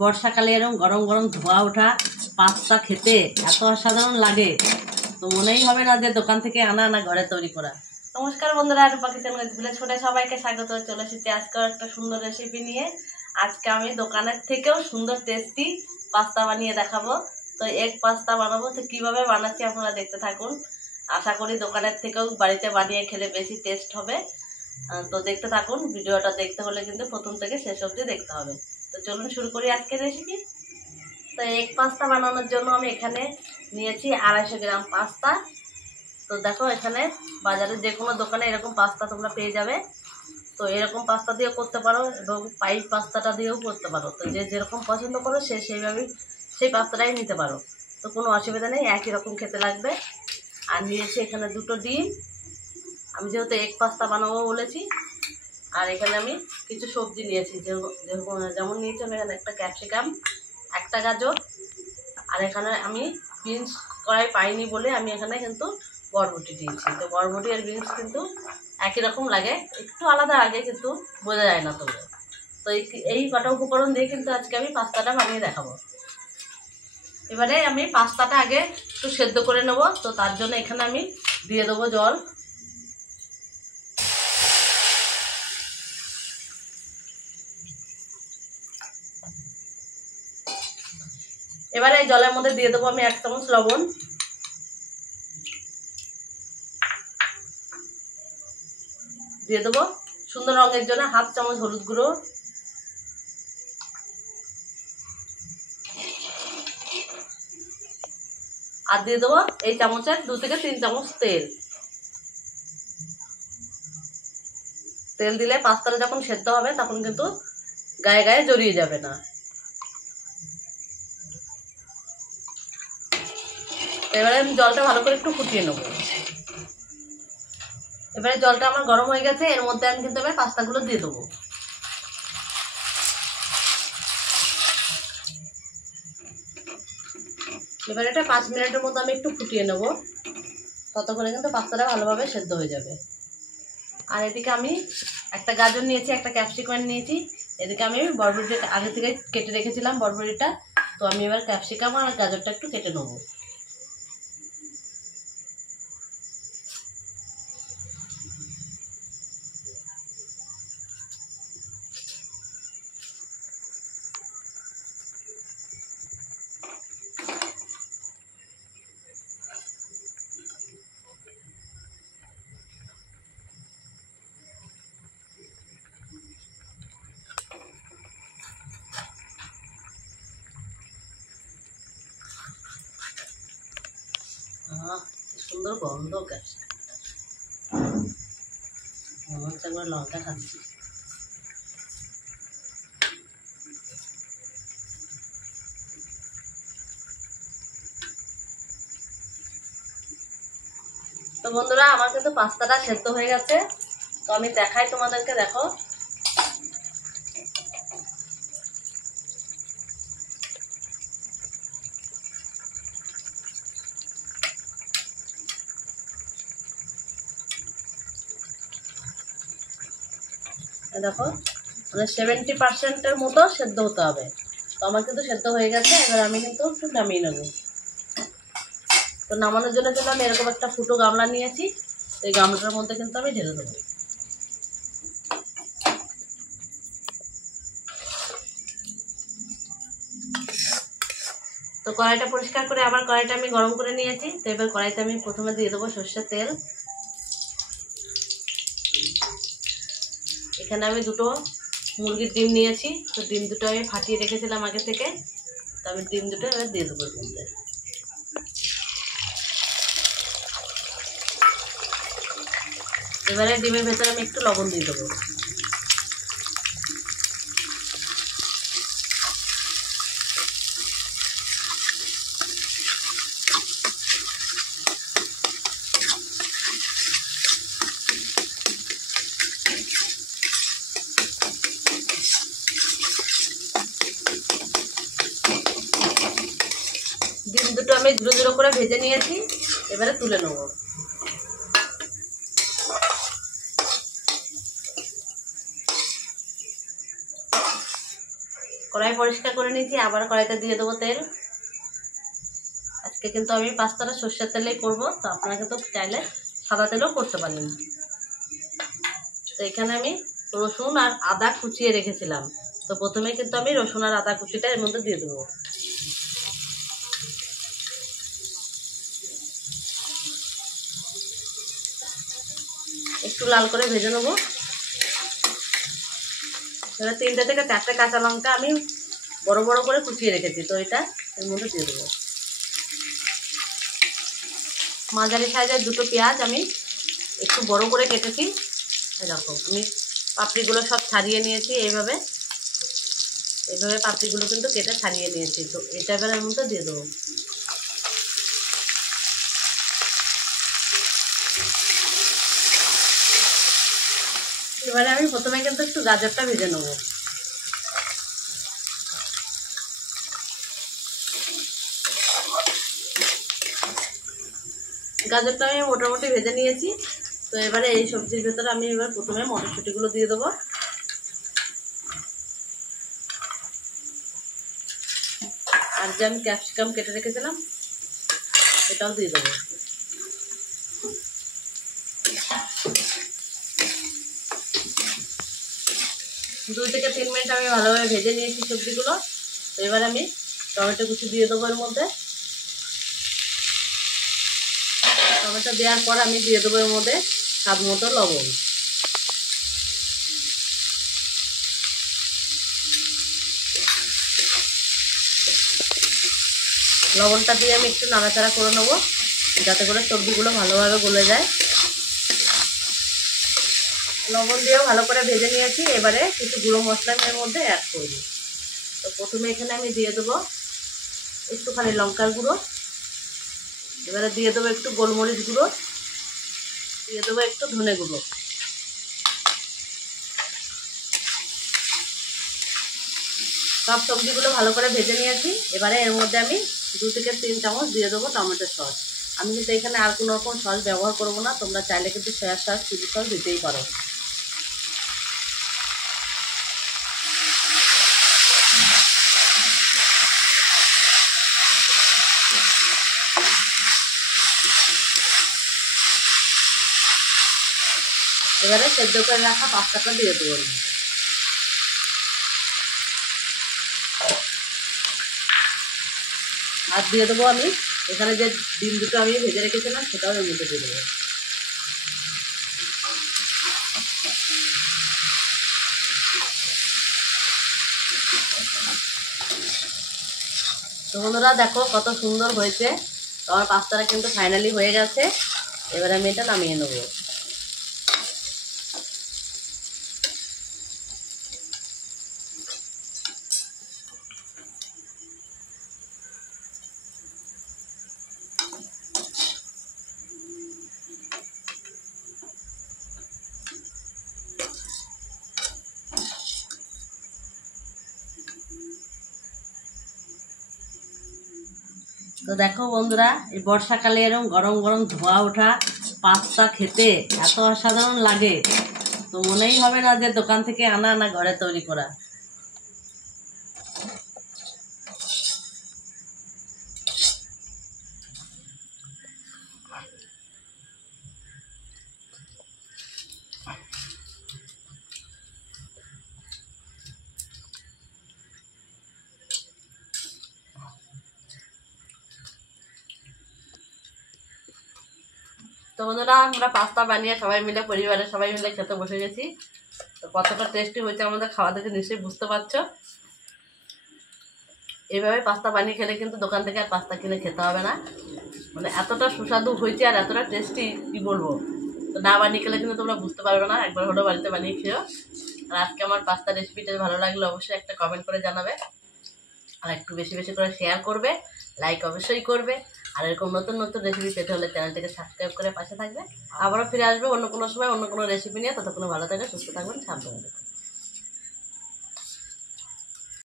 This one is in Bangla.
বর্ষাকালে এরকম গরম গরম ধোয়া ওঠা পাস্তা খেতে এত অসাধারণ লাগে, তো মনেই হবে না যে দোকান থেকে আনা না ঘরে তৈরি করা। নমস্কার বন্ধুরা, রূপা কিচেন উইথ ভিলেজ ফুডে সবাইকে স্বাগত। চলে এসেছি আজকে একটা সুন্দর রেসিপি নিয়ে। আজকে আমি দোকানের থেকেও সুন্দর টেস্টি পাস্তা বানিয়ে দেখাবো। তো এগ পাস্তা বানাবো, তো কীভাবে বানাচ্ছি আপনারা দেখতে থাকুন। আশা করি দোকানের থেকেও বাড়িতে বানিয়ে খেলে বেশি টেস্ট হবে। তো দেখতে থাকুন। ভিডিওটা দেখতে হলে কিন্তু প্রথম থেকে শেষ অবধি দেখতে হবে। তো চলুন শুরু করি আজকের রেসিপি। তো এগ পাস্তা বানানোর জন্য আমি এখানে নিয়েছি 250 গ্রাম পাস্তা। তো দেখো, এখানে বাজারে যে কোনো দোকানে এরকম পাস্তা তোমরা পেয়ে যাবে। তো এরকম পাস্তা দিয়েও করতে পারো এবং পাইপ পাস্তাটা দিয়েও করতে পারো। তো যে যেরকম পছন্দ করো সেইভাবেই সেই পাস্তাটাই নিতে পারো। তো কোনো অসুবিধা নেই, একই রকম খেতে লাগবে। আর নিয়েছি এখানে 2টো ডিম, আমি যেহেতু এগ পাস্তা বানাবো বলেছি। আর এখানে আমি কিছু সবজি নিয়েছি, যেমন নিয়েছি আমি এখানে একটা ক্যাপসিকাম, একটা গাজর, আর এখানে আমি বিনস কড়াই পাইনি বলে আমি এখানে কিন্তু বরবটি দিয়েছি। তো বরবটি আর বিনস কিন্তু একই রকম লাগে, একটু আলাদা লাগে কিন্তু বোঝা যায় না তবু। তো এই কটা উপকরণ দিয়ে কিন্তু আজকে আমি পাস্তাটা বানিয়ে দেখাবো। এবারে আমি পাস্তাটা আগে একটু সেদ্ধ করে নেব। তো তার জন্য এখানে আমি দিয়ে দেবো জল। এবারে এই জলের মধ্যে দিয়ে দেবো আমি 1 চামচ লবণ, দিয়ে দেবো সুন্দর রঙের জন্য 1/2 চামচ হলুদ গুঁড়ো, আর দিয়ে দেবো এই চামচের 2 থেকে 3 চামচ তেল। তেল দিলে পাস্তাটা যখন সেদ্ধ হবে তখন কিন্তু গায়ে গায়ে জড়িয়ে যাবে না। এবারে আমি জলটা ভালো করে একটু ফুটিয়ে নেব। এবারে জলটা আমার গরম হয়ে গেছে, এর মধ্যে আমি কিন্তু এবার পাস্তাগুলো দিয়ে দেবো। এবারে এটা 5 মিনিটের মধ্যে আমি একটু ফুটিয়ে নেব, ততক্ষণে কিন্তু পাস্তাটা ভালোভাবে সেদ্ধ হয়ে যাবে। আর এদিকে আমি একটা গাজর নিয়েছি, একটা ক্যাপসিকাম নিয়েছি। এদিকে আমি বরবটিটা আগে থেকে কেটে রেখেছিলাম বরবটিটা। তো আমি এবার ক্যাপসিকাম আর গাজরটা একটু কেটে নেব। সুন্দর গন্ধ ক্যাপসিকামটা, একবার লঙ্কা খাচ্ছি। তো বন্ধুরা, আমার কিন্তু পাস্তাটা সেদ্ধ হয়ে গেছে। তো আমি দেখাই তোমাদেরকে, দেখো দেখো মানে 70% মতো সেদ্ধ হতে হবে। তো আমার কিন্তু সেদ্ধ হয়ে গেছে। এবার আমি কিন্তু একটু নামিয়ে নেব। তো নামানোর জন্য কিন্তু আমি এরকম একটা ফুটো গামলা নিয়েছি। এই গামলাটার মধ্যে কিন্তু আমি ঢেলে দেবো। তো কড়াইটা পরিষ্কার করে আবার কড়াইটা আমি গরম করে নিয়েছি। তো এবার কড়াইতে আমি প্রথমে দিয়ে দেবো সর্ষের তেল। এখানে আমি 2টো মুরগির ডিম নিয়েছি। তো ডিম দুটো আমি ফাটিয়ে রেখেছিলাম আগে থেকে। তো আমি ডিম দুটো এবার দিয়ে দেবো এর মধ্যে। এবারে ডিমের ভেতরে আমি একটু লবণ দিয়ে দেবো। ডিম দুটো আমি ঝুড়ো ঝুড়ো করে ভেজে নিয়েছি, এবারে তুলে নেব। কড়াই পরিষ্কার করে নিয়েছি, আবার কড়াইতে দিয়ে দেবো তেল। আজকে কিন্তু আমি পাস্তাটা সর্ষের তেলেই করব, তো আপনারা কিন্তু চাইলে সাদা তেলেও করতে পারেন। তো এখানে আমি রসুন আর আদা কুচিয়ে রেখেছিলাম, তো প্রথমে কিন্তু আমি রসুন আর আদা কুচিটা এর মধ্যে দিয়ে দেবো। একটু লাল করে ভেজে নেবো। এবার 3টে থেকে 4টে কাঁচা লঙ্কা আমি বড় বড় করে কুচিয়ে রেখেছি, তো এটা এর মধ্যে দিয়ে দেবো। মাঝারি সাইজের 2টো পেঁয়াজ আমি একটু বড় করে কেটেছি। দেখো আমি পাপড়িগুলো সব ছাড়িয়ে নিয়েছি, এইভাবে পাপড়িগুলো কিন্তু কেটে ছাড়িয়ে নিয়েছি। তো এটা এবার এর মধ্যে দিয়ে দেবো। এবারে আমি প্রথমে কিন্তু একটু গাজরটা ভেজে নেবো। গাজরটা আমি মোটামুটি ভেজে নিয়েছি। তো এবারে এই সবজির ভেতরে আমি এবার প্রথমে মটরশুঁটিগুলো দিয়ে দেবো। আর যে আমি ক্যাপসিকাম কেটে রেখেছিলাম এটাও দিয়ে দেবো। 2 থেকে 3 মিনিট আমি ভালোভাবে ভেজে নিয়েছি সবজিগুলো। তো এবার আমি টমেটো কুচি দিয়ে দেবো এর মধ্যে। টমেটো দেওয়ার পর আমি দিয়ে দেবো এর মধ্যে স্বাদ মতো লবণ। লবণটা দিয়ে আমি একটু নাড়াচাড়া করে নেবো, যাতে করে সবজিগুলো ভালোভাবে গলে যায়। লবণ দিয়েও ভালো করে ভেজে নিয়েছি। এবারে কিছু গুঁড়ো মশলা এর মধ্যে অ্যাড করব। তো প্রথমে এখানে আমি দিয়ে দেবো একটুখানি লঙ্কার গুঁড়ো, এবারে দিয়ে দেবো একটু গোলমরিচ গুঁড়ো, দিয়ে দেবো একটু ধনে গুঁড়ো। সব সবজিগুলো ভালো করে ভেজে নিয়েছি। এবারে এর মধ্যে আমি 2 থেকে 3 চামচ দিয়ে দেবো টমেটো সস। আমি কিন্তু এখানে আর কোনো রকম সস ব্যবহার করব না, তোমরা চাইলে কিন্তু সয়া সস, চিলি সস দিতেই পারো। এবারে সেদ্ধ করে রাখা পাস্তাটা দিয়ে দেবো। আর দিয়ে দেবো আমি এখানে যে ডিম দুটো আমি ভেজে রেখেছিলাম সেটাও এর মধ্যে দিয়ে দেবো। তো বন্ধুরা দেখো কত সুন্দর হয়েছে। তো আমার পাস্তাটা কিন্তু ফাইনালি হয়ে গেছে। এবার আমি এটা নামিয়ে নেবো। তো দেখো বন্ধুরা, এই বর্ষাকালে এরকম গরম গরম ধোয়া ওঠা পাস্তা খেতে এত অসাধারণ লাগে, তো মনেই হবে না যে দোকান থেকে আনা না ঘরে তৈরি করা। তো বন্ধুরা, আমরা পাস্তা বানিয়ে সবাই মিলে, পরিবারের সবাই মিলে খেতে বসে গেছি। তো কতটা টেস্টি হয়েছে আমাদের খাওয়া দেখে নিশ্চয়ই বুঝতে পারছো। এইভাবে পাস্তা বানিয়ে খেলে কিন্তু দোকান থেকে আর পাস্তা কিনে খেতে হবে না। মানে এতটা সুস্বাদু হয়েছে আর এতটা টেস্টি কি বলবো। তো না বানিয়ে খেলে কিন্তু তোমরা বুঝতে পারবে না, একবার হলেও বাড়িতে বানিয়ে খেও। আর আজকে আমার পাস্তা রেসিপিটা ভালো লাগলে অবশ্যই একটা কমেন্ট করে জানাবে, আর একটু বেশি বেশি করে শেয়ার করবে, লাইক অবশ্যই করবে। আর এরকম নতুন নতুন রেসিপি পেতে হলে চ্যানেলটিকে সাবস্ক্রাইব করে পাশে থাকবে। আবারও ফিরে আসবে অন্য কোনো সময় অন্য কোনো রেসিপি নিয়ে। ততক্ষণ ভালো থাকবে, সুস্থ থাকবেন, সাবধানে থাকবেন।